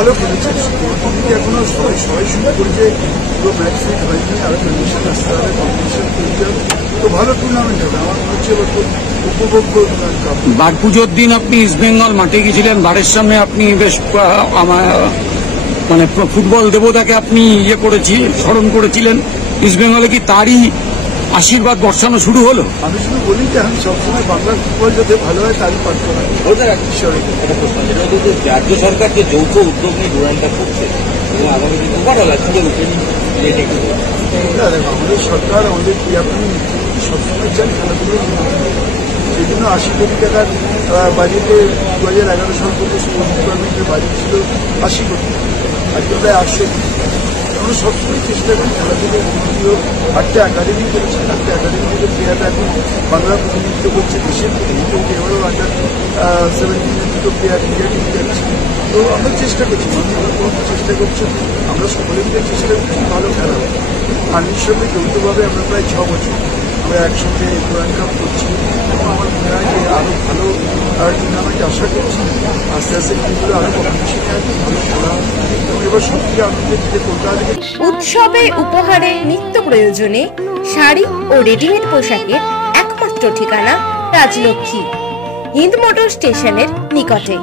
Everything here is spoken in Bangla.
ভালো খেলেছে, কমিটি এখনো সবাই শুরু করেছে, পুরো ম্যাচ ফিট হয়নি, আরো কন্ডিশন আসতে হবে, কম্পিটিশন তৈরি হবে, তো ভালো টুর্নামেন্ট হবে। আমার মনে হচ্ছে এবার তো উপভোগ্য কাপ। বাঘ পুজোর দিন আপনি ইস্ট বেঙ্গল মাঠে গিয়েছিলেন, বাড়ির সামনে আপনি বেশ মানে ফুটবল দেবতাকে আপনি স্মরণ করেছিলেন। ইস্ট বেঙ্গলে কি তারই আশীর্বাদ বর্ষানো শুরু হলো? আমি শুধু বলি যে আমি সবসময় বাংলার ফুটবল যাতে ভালো হয় তারই প্রার্থনা করি। রাজ্য সরকার যে যৌথ উদ্যোগ নিয়ে ডুরান্ডটা করছে এবং আগামী দিনে আমাদের সরকার আমাদের ক্রীড়াপ্রেমী সবসময় চান খেলাধুলো, সেই জন্য 80 কোটি টাকার বাজেটে 2011 সাল থেকে স্পোর্টস ডিপার্টমেন্টের বাজেট ছিল 80 কোটি, আজকে প্রায় 800 কোটি। আমরা সবসময় চেষ্টা করি খেলাধুলো উন্নতি হোক। 8টা একাডেমি করেছে, 8টা একাডেমি থেকে প্লেয়াররা এখন বাংলা প্রতিনিধিত্ব করছে, দেশের প্রতিনিধিত্ব করছে, এবারেও আন্ডার-17 দুটো প্লেয়ার ইন্ডিয়া টিমে যাচ্ছে। তো আমরা চেষ্টা করছি, মানুষ চেষ্টা করছে, আমরা সকলে মিলে চেষ্টা করছি ভালো খেলা হবে। আর্মির সঙ্গে যৌথভাবে আমরা প্রায় 6 বছর আমরা একসঙ্গে ডুরান্ড কাপ করছি, এবং আমার মনে হয় যে আরও ভালো টুর্নামেন্ট আশা করছি। আস্তে আস্তে টিমগুলো আরও কম্পিটিশনে আছে, ভালো খেলা হবে, এবং এবার সবথেকে আমাদের যে কলকাতা উৎসবে উপহারে নিত্য প্রয়োজনে শাড়ি ও রেডিমেড পোশাকের একমাত্র ঠিকানা রাজলক্ষ্মী, হিন্দ মোটর স্টেশনের নিকটে।